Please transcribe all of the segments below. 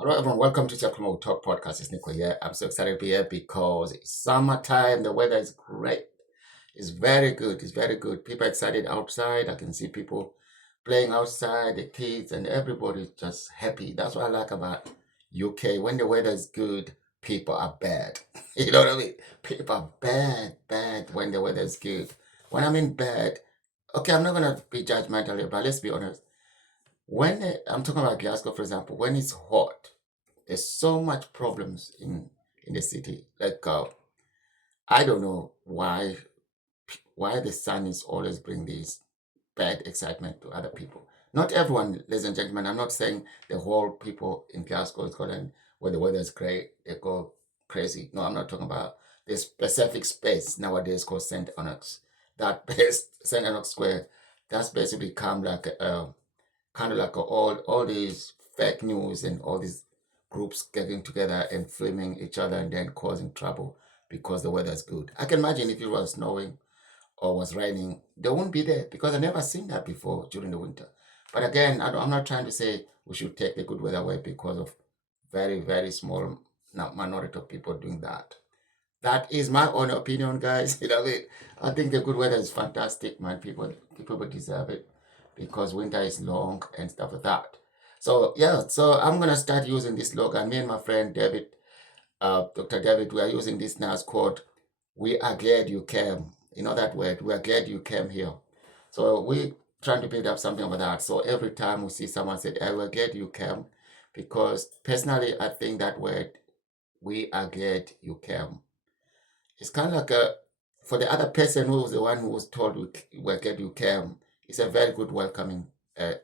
Hello, everyone. Welcome to Chapter Talk Podcast. It's Nico here. I'm so excited to be here because it's summertime. The weather is great. It's very good. It's very good. People are excited outside. I can see people playing outside, the kids, and everybody's just happy. That's what I like about UK. When the weather is good, people are bad. You know what I mean? People are bad when the weather is good. When I'm in bed, okay, I'm not gonna be judgmental here, but let's be honest. When I'm talking about Glasgow, for example, when it's hot, there's so much problems in the city. I don't know why the sun is always bring this bad excitement to other people. Not everyone, ladies and gentlemen. I'm not saying the whole people in Glasgow, Scotland, where the weather is great, they go crazy. No, I'm not talking about this specific space nowadays called St. Enoch's. That best St. Enoch's Square, that's basically become like a kind of like all these fake news and all these groups getting together and filming each other and then causing trouble because the weather is good. I can imagine if it was snowing or was raining, they won't be there because I never seen that before during the winter. But again, I'm not trying to say we should take the good weather away because of very small minority of people doing that. That is my own opinion, guys. You know, I think the good weather is fantastic, man. People deserve it because winter is long and stuff like that. So yeah, so I'm gonna start using this slogan. Me and my friend David, Dr. David, we are using this now as quote. We are glad you came. You know that word. We are glad you came here. So we trying to build up something about that. So every time we see someone said, "I will glad you came," because personally, I think that word, "we are glad you came," it's kind of like a, for the other person who was the one who was told where get you came, it's a very good welcoming uh,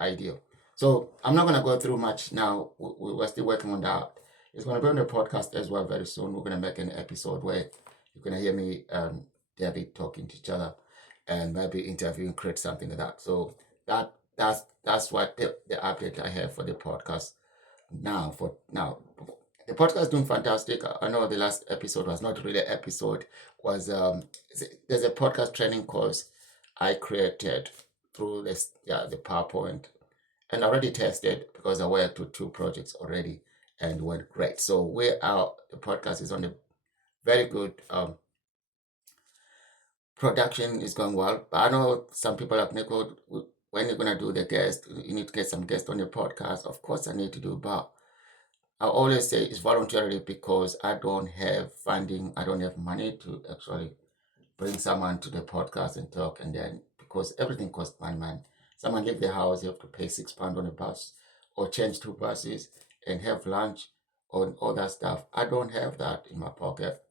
idea. So I'm not going to go through much now. We're still working on that. It's going to be on the podcast as well very soon. We're going to make an episode where you're going to hear me and David talking to each other and maybe interviewing, create something like that. So that's what the update I have for the podcast now. The podcast is doing fantastic. I know the last episode was not really an episode, was there's a podcast training course I created through the PowerPoint and already tested because I worked with two projects already and went great. So the podcast is on a very good production is going well. But I know some people like Nico, when you're gonna do the guest, you need to get some guests on your podcast. Of course I need to do, but I always say it's voluntarily because I don't have funding. I don't have money to actually bring someone to the podcast and talk. And then because everything costs money, man. Someone leave the house, you have to pay £6 on a bus or change two buses and have lunch and all that stuff. I don't have that in my pocket.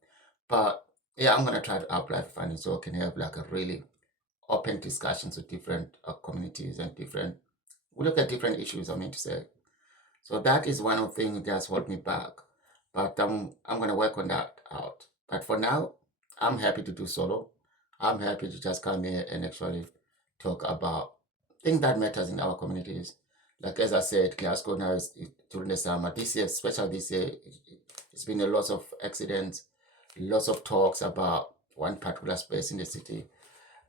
But yeah, I'm gonna try to apply for funding so I can have like a really open discussions with different communities and different. We look at different issues. I mean to say. So that is one of the things that's held me back. But I'm gonna work on that out. But for now, I'm happy to do solo. I'm happy to just come here and actually talk about things that matters in our communities. Like as I said, Glasgow now during the summer. This year, especially this year, it's been a lot of accidents, lots of talks about one particular space in the city,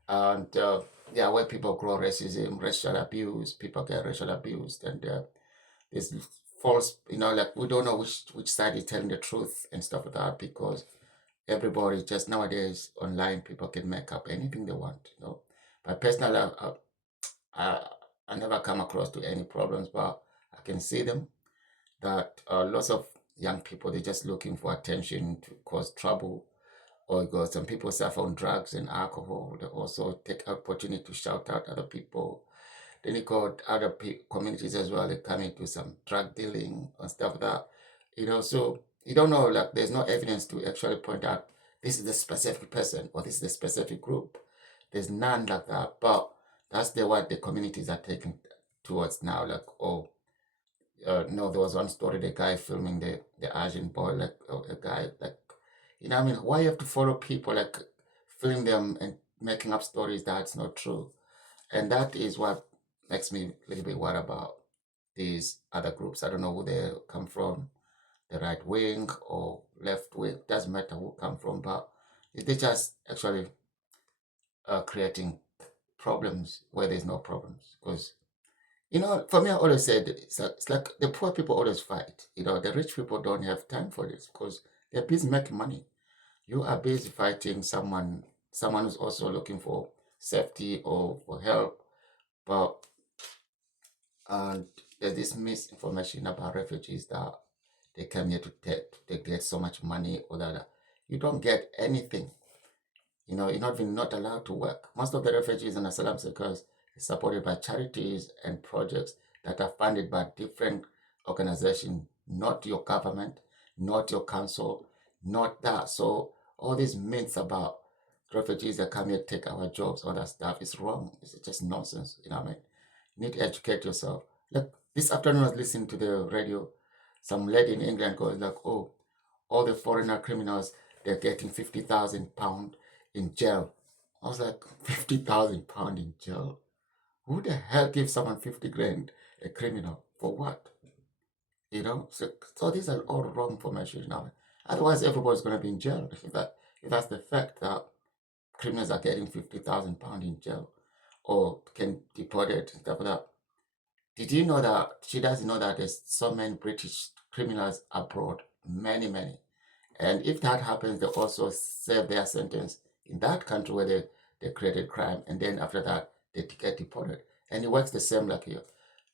and yeah, where people grow racism, racial abuse, people get racial abused, and there's false, like we don't know which side is telling the truth and stuff like that because everybody just nowadays online people can make up anything they want. But personally, I, I never come across to any problems, but I can see them that lots of young people they're just looking for attention to cause trouble, or because some people suffer on drugs and alcohol. They also take opportunity to shout out other people. Then you got other communities as well. They come into some drug dealing and stuff like that. So you don't know, like, there's no evidence to actually point out this is the specific person or this is the specific group. There's none like that. But that's what the communities are taking towards now. Like, oh, no, there was one story, the guy filming the Asian boy, like, a guy, like, I mean, why you have to follow people, like, film them and making up stories that's not true? And that is what makes me a little bit worried about these other groups. I don't know who they come from, the right wing or left wing. Doesn't matter who come from, but they just actually creating problems where there's no problems. Because For me, I always said it's like the poor people always fight. The rich people don't have time for this because they're busy making money. You are busy fighting someone who's also looking for safety or for help. But and there's this misinformation about refugees that they come here to they get so much money or that you don't get anything. You're not even not allowed to work. Most of the refugees and asylum seekers are supported by charities and projects that are funded by different organizations, not your government, not your council, not that. So all these myths about refugees that come here take our jobs, all that stuff is wrong. It's just nonsense. You know what I mean? You need to educate yourself. Look, this afternoon I was listening to the radio. Some lady in England goes like, "Oh, all the foreigner criminals, they're getting £50,000 in jail." I was like, £50,000 in jail? Who the hell gives someone 50 grand a criminal for what? So these are all wrong information now. Otherwise, everybody's going to be in jail if that's the fact that criminals are getting £50,000 in jail or can deported stuff like that. Did you know that she doesn't know that there's so many British criminals abroad? Many, many. And if that happens, they also serve their sentence in that country where they created crime, and then after that they get deported. And it works the same like you.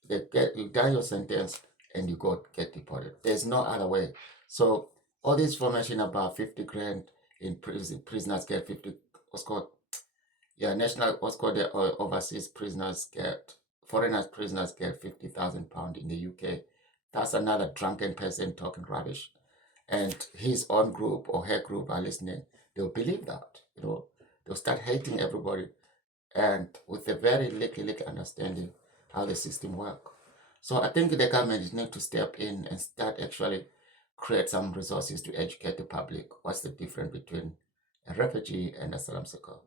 You done your sentence and you get deported. There's no other way. So all this information about 50 grand in prison, prisoners get 50. What's called national. What's called the overseas prisoners get foreigners prisoners get £50,000 in the UK. That's another drunken person talking rubbish, and his own group or her group are listening, they'll believe that. They'll start hating everybody, and with a very little understanding how the system works. So I think the government need to step in and start actually create some resources to educate the public. What's the difference between a refugee and a asylum seeker?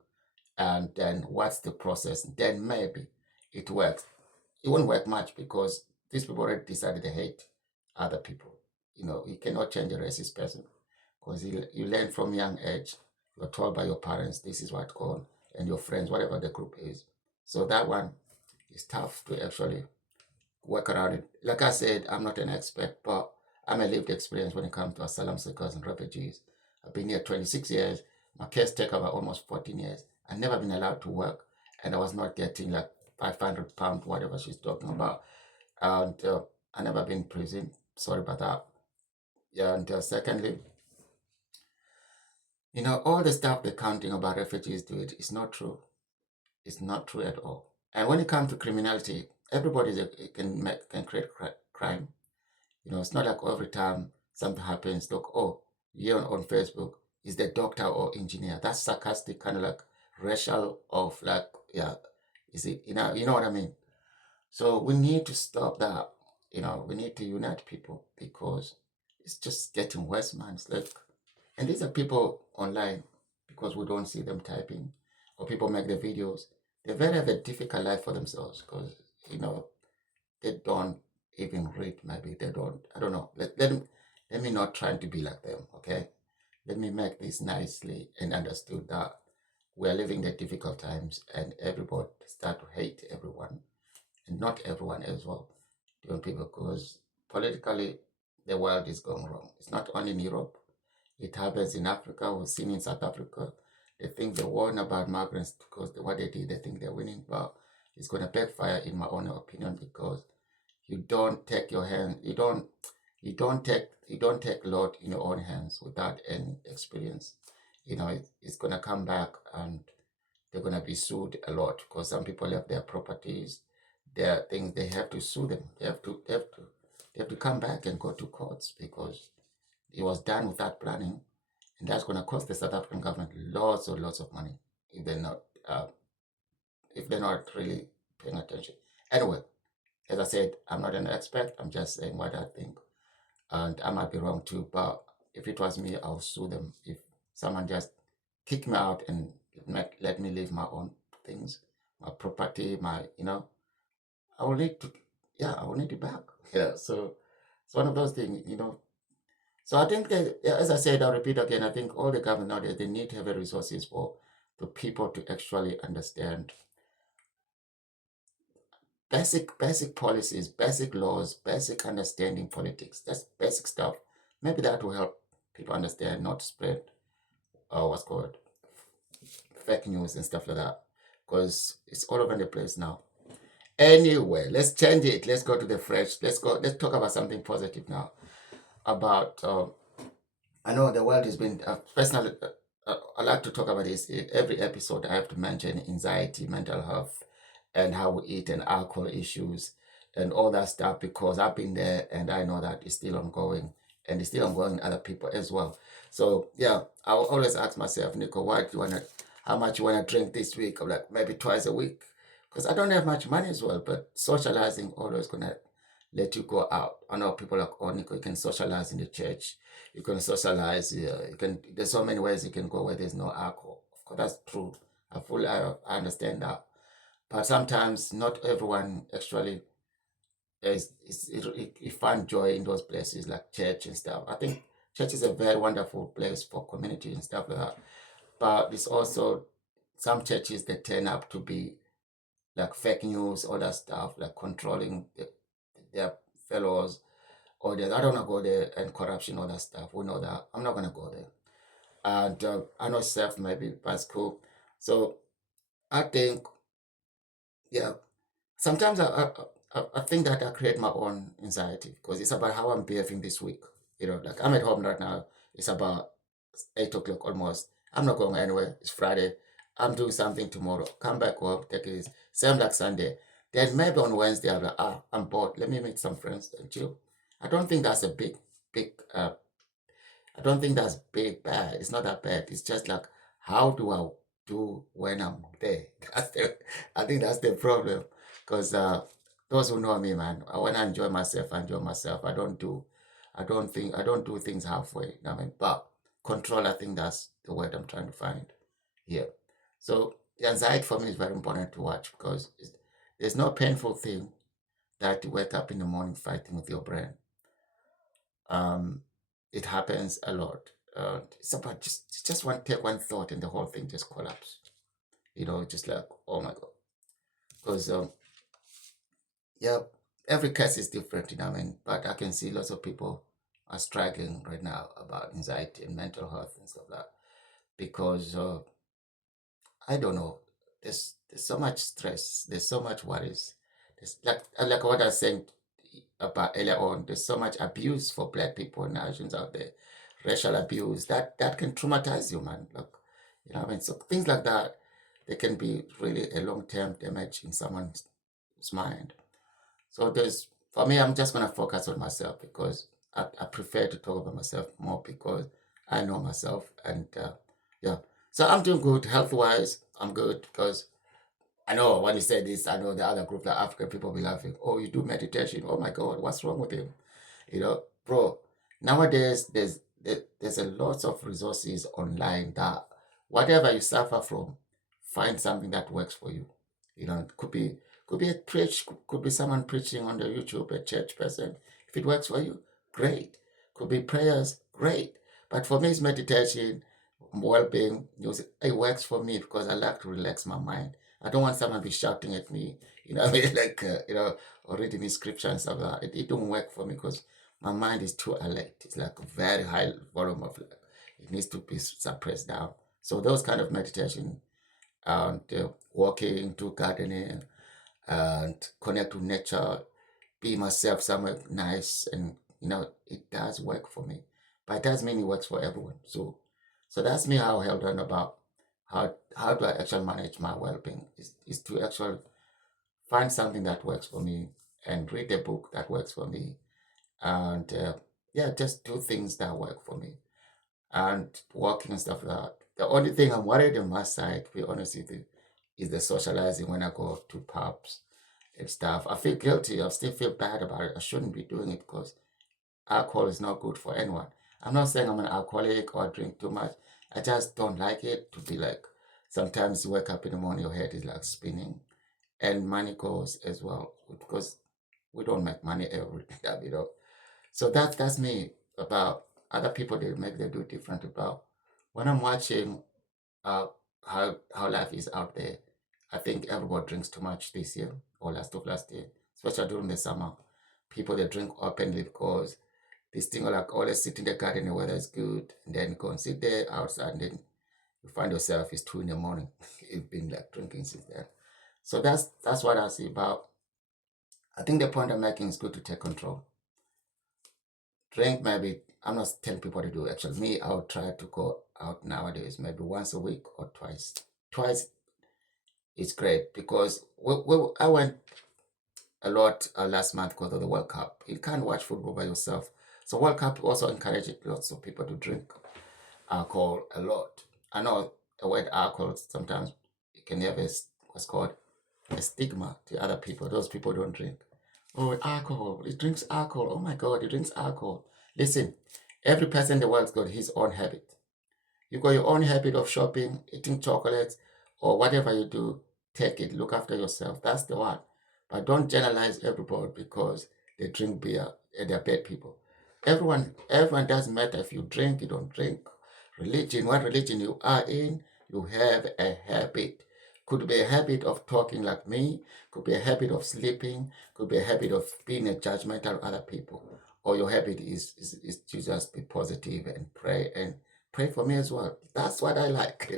And then what's the process? Then maybe it works. It won't work much because these people already decided they hate other people. You cannot change a racist person because you learn from young age. You're told by your parents this is what's going, and your friends, whatever the group is. So that one is tough to actually work around it. Like I said, I'm not an expert, but I'm a lived experience when it comes to asylum seekers and refugees. I've been here 26 years. My case took about almost 14 years. I've never been allowed to work, and I was not getting like £500, whatever she's talking about. And I never been in prison. Sorry about that. Yeah, and secondly, all the stuff they're counting about refugees do it is not true. It's not true at all. And when it comes to criminality, everybody can create crime. It's not like every time something happens, look, oh, you on Facebook is the doctor or engineer. That's sarcastic, kind of like racial of like, yeah, is it, you know what I mean? So we need to stop that. We need to unite people because it's just getting worse, man. It's like, and these are people online because we don't see them typing or people make the videos. They very have a difficult life for themselves because, you know, they don't even read. Maybe they don't. I don't know. Let me not try to be like them. Okay. Let me make this nicely and understood that we are living the difficult times and everybody start to hate everyone and not everyone as well. Different people because politically the world is going wrong. It's not only in Europe. It happens in Africa. We've seen in South Africa. They think they're worrying about migrants because what they did, they think they're winning, but it's going to backfire in my own opinion because you don't take your hand you don't take law in your own hands without any experience. It's going to come back and they're going to be sued a lot because some people have their properties, their things. They have to sue them. They have to come back and go to courts because it was done without planning, and that's going to cost the South African government lots and lots of money if they're not uh, if they're not really paying attention. Anyway, as I said, I'm not an expert. I'm just saying what I think. And I might be wrong too, but if it was me, I'll sue them. If someone just kick me out and let me live my own things, my property, I will need to, yeah, I will need it back. Yeah, so it's one of those things. So I think that, yeah, as I said, I'll repeat again, I think all the government nowadays, they need to have the resources for the people to actually understand basic policies, basic laws, basic understanding politics. That's basic stuff. Maybe that will help people understand, not spread what's called fake news and stuff like that. Because it's all over the place now. Anyway, let's change it. Let's go to the fresh. Let's go. Let's talk about something positive now. About I know the world has been personally. I like to talk about this in every episode. I have to mention anxiety, mental health, and how we eat and alcohol issues and all that stuff because I've been there and I know that it's still ongoing and it's still ongoing in other people as well. So yeah, I will always ask myself, Nico, what do you wanna, how much you wanna drink this week? I'm like maybe twice a week because I don't have much money as well. But socializing always gonna let you go out. I know people like, oh, Nico, you can socialize in the church. You can socialize. You can. There's so many ways you can go where there's no alcohol. Of course, that's true. I understand that. But sometimes not everyone actually you find joy in those places like church and stuff. I think church is a very wonderful place for community and stuff like that. But it's also some churches that turn up to be like fake news, all that stuff, like controlling their fellows or the, I don't want to go there and corruption, all that stuff. We know that. I'm not gonna go there. And I know self maybe but cool. So I think yeah, sometimes I think that I create my own anxiety because it's about how I'm behaving this week. You know, like I'm at home right now. It's about 8 o'clock almost. I'm not going anywhere. It's Friday. I'm doing something tomorrow. Come back home, take it easy. Same like Sunday. Then maybe on Wednesday I'll be like, I'm bored. Let me meet some friends and chill. I don't think that's a big I don't think that's big bad. It's not that bad. It's just like how do I do when I'm there? I think that's the problem. Because those who know me, man, when I enjoy myself, I enjoy myself. I don't do things halfway. You know what I mean? But control, I think that's the word I'm trying to find here. So the anxiety for me is very important to watch because there's no painful thing that you wake up in the morning fighting with your brain. Um, it happens a lot. It's about just one take one thought and the whole thing just collapse. You know, just like oh my god. Because yeah, every case is different. You know what I mean? But I can see lots of people are struggling right now about anxiety and mental health and stuff like that because I don't know. There's so much stress. There's so much worries. There's like what I was saying about earlier on. There's so much abuse for black people and Asians out there, racial abuse that can traumatize you, man. Like you know, what I mean, so things like that, they can be really a long term damage in someone's mind. So there's for me, I'm just gonna focus on myself because I prefer to talk about myself more because I know myself and yeah. So I'm doing good health wise. I'm good because I know when you say this, I know the other group, the African people, be laughing. Oh, you do meditation? Oh my God, what's wrong with him? You know, bro. Nowadays, there's a lot of resources online that whatever you suffer from, find something that works for you. You know, it could be a preach, could be someone preaching on the YouTube, a church person. If it works for you, great. Could be prayers, great. But for me, it's meditation, well-being, music. It works for me because I like to relax my mind. I don't want someone to be shouting at me, you know, like or reading me scripture and stuff like that. It don't work for me because my mind is too alert. It's like a very high volume of like it needs to be suppressed down. So those kind of meditation and walking, do gardening, and connect with nature, be myself somewhere nice, and you know it does work for me. But it does mean it works for everyone. So that's me how I held on about how do I actually manage my well-being is to actually find something that works for me and read a book that works for me and yeah, just do things that work for me and walking and stuff like that. The only thing I'm worried on my side, to be honest with you, is the socializing when I go to pubs and stuff. I feel guilty. I still feel bad about it. I shouldn't be doing it because alcohol is not good for anyone. I'm not saying I'm an alcoholic or drink too much. I just don't like it to be like sometimes you wake up in the morning, your head is like spinning and money goes as well because we don't make money every day, you know. So that's me about other people. They do different about when I'm watching uh how life is out there. I think everybody drinks too much this year. or last year, especially during the summer. People they drink openly because this thing like always sit in the garden, the weather is good, and then go and sit there outside, and then you find yourself it's 2 in the morning. You've been like drinking since then. So that's what I see. But I think the point I'm making is good to take control. Drink maybe I'm not telling people to do it. Actually, me, I'll try to go out nowadays maybe once a week or twice. Twice is great because I went a lot last month because of the World Cup. You can't watch football by yourself. So World Cup also encouraged lots of people to drink alcohol a lot. I know the word alcohol sometimes it can have what's called a stigma to other people. Those people don't drink. Oh, alcohol. He drinks alcohol. Oh my God, he drinks alcohol. Listen, every person in the world's got his own habit. You got your own habit of shopping, eating chocolates, or whatever you do. Take it. Look after yourself. That's the one. But don't generalize everybody because they drink beer and they're bad people. Everyone doesn't matter if you drink, you don't drink. Religion, what religion you are in, you have a habit. Could be a habit of talking like me, could be a habit of sleeping, could be a habit of being a judgmental of other people. Or your habit is to just be positive and pray for me as well. That's what I like.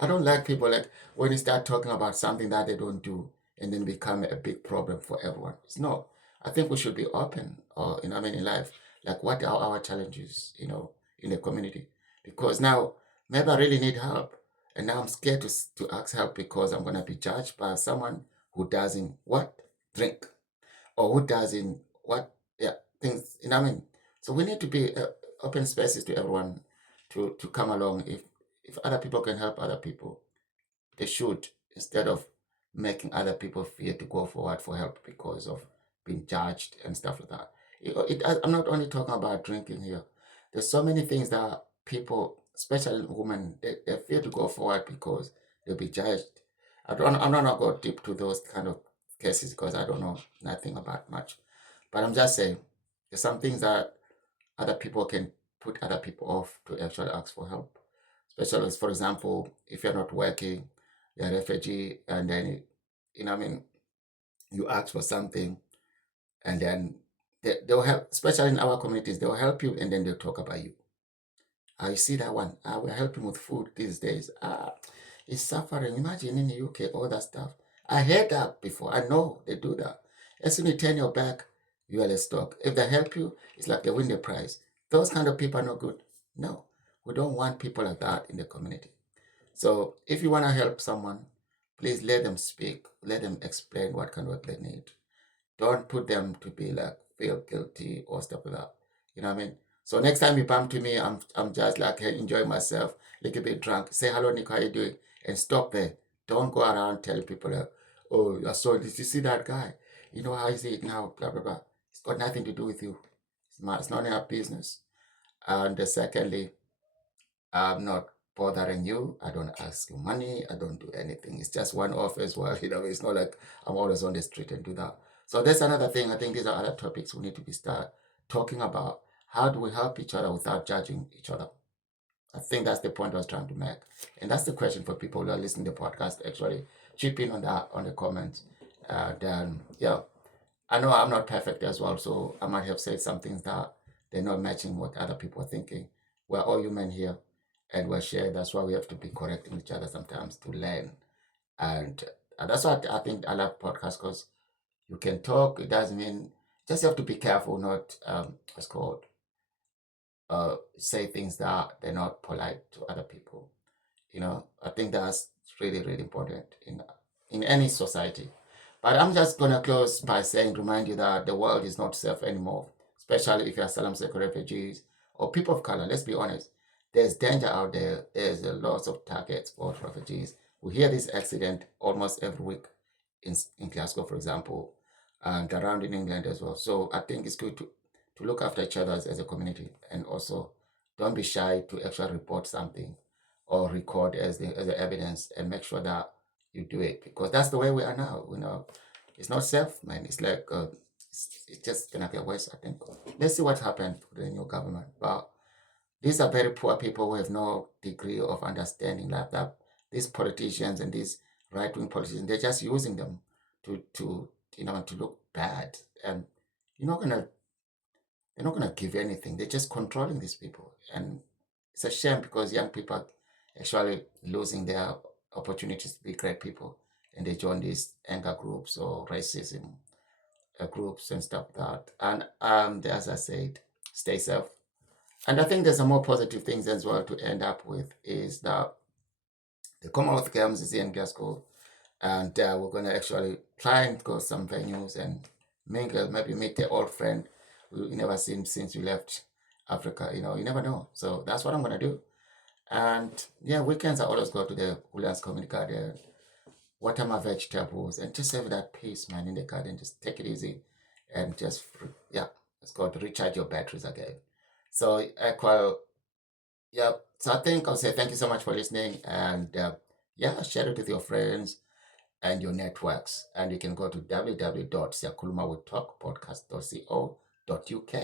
I don't like people like when you start talking about something that they don't do and then become a big problem for everyone. It's no. I think we should be open or in life. Like what are our challenges, in the community? Because now maybe I really need help. And now I'm scared to ask help because I'm gonna be judged by someone who doesn't what? Drink. Or who doesn't what things so we need to be open spaces to everyone to come along. If other people can help other people, they should, instead of making other people fear to go forward for help because of being judged and stuff like that. I'm not only talking about drinking here. There's so many things that people, especially women, they fear to go forward because they'll be judged. I'm not gonna go deep to those kind of cases because I don't know nothing about much. But I'm just saying there's some things that other people can put other people off to actually ask for help. Especially, for example, if you're not working, you're a refugee, and then, you ask for something, and then they'll help, especially in our communities, they'll help you, and then they'll talk about you. I see that one. We're helping with food these days. It's suffering. Imagine in the UK, all that stuff. I heard that before. I know they do that. As soon as you turn your back, you are less stock. If they help you, it's like they win the prize. Those kind of people are not good. No, we don't want people like that in the community. So if you want to help someone, please let them speak. Let them explain what kind of work they need. Don't put them to be like feel guilty or stuff like that. You know what I mean? So next time you bump to me, I'm just like, hey, enjoying myself, a little bit drunk. Say hello, Nick, how you doing? And stop there. Don't go around telling people like, oh, I saw did you see that guy? You know how is it now? Blah blah blah. It's got nothing to do with you. It's not in our business. And secondly, I'm not bothering you. I don't ask you money. I don't do anything. It's just one off as well. It's not like I'm always on the street and do that. So that's another thing. I think these are other topics we need to be start talking about. How do we help each other without judging each other? I think that's the point I was trying to make. And that's the question for people who are listening to the podcast, actually. Chip in on that on the comments. Then yeah. I know I'm not perfect as well, so I might have said some things that they're not matching what other people are thinking. We're all human here and we're shared. That's why we have to be correcting each other sometimes to learn. And that's why I think I love podcasts because you can talk. It doesn't mean, just have to be careful, not, what's called, say things that they're not polite to other people. I think that's really, really important in any society. But I'm just gonna close by saying, remind you that the world is not safe anymore, especially if you're asylum seeker refugees or people of color. Let's be honest. There's danger out there. There's a lot of targets for refugees. We hear this accident almost every week in Glasgow, for example, and around in England as well. So I think it's good to look after each other as a community, and also don't be shy to actually report something or record as the evidence, and make sure that you do it, because that's the way we are now. It's not safe, man. It's like it's just gonna be a waste, I think. Let's see what happens with the new government. But these are very poor people who have no degree of understanding like that. These politicians and these right-wing politicians, they're just using them to to look bad. And you're not gonna they're not gonna give you anything. They're just controlling these people. And it's a shame because young people are actually losing their opportunities to be great people, and they join these anger groups or racism groups and stuff like that. And as I said, stay safe. And I think there's some more positive things as well to end up with is that the Commonwealth Games is in Glasgow, and we're going to actually try and go some venues and mingle, maybe meet the old friend we never seen since we left Africa. You never know. So that's what I'm going to do. And yeah, weekends I always go to the Woodlands Community Garden, water my vegetables, and just have that peace, man, in the garden. Just take it easy and just, yeah, it's called to recharge your batteries again. So, Equal, yeah. So I think I'll say thank you so much for listening, and yeah, share it with your friends and your networks. And you can go to www.siakulumawithtalkpodcast.co.uk.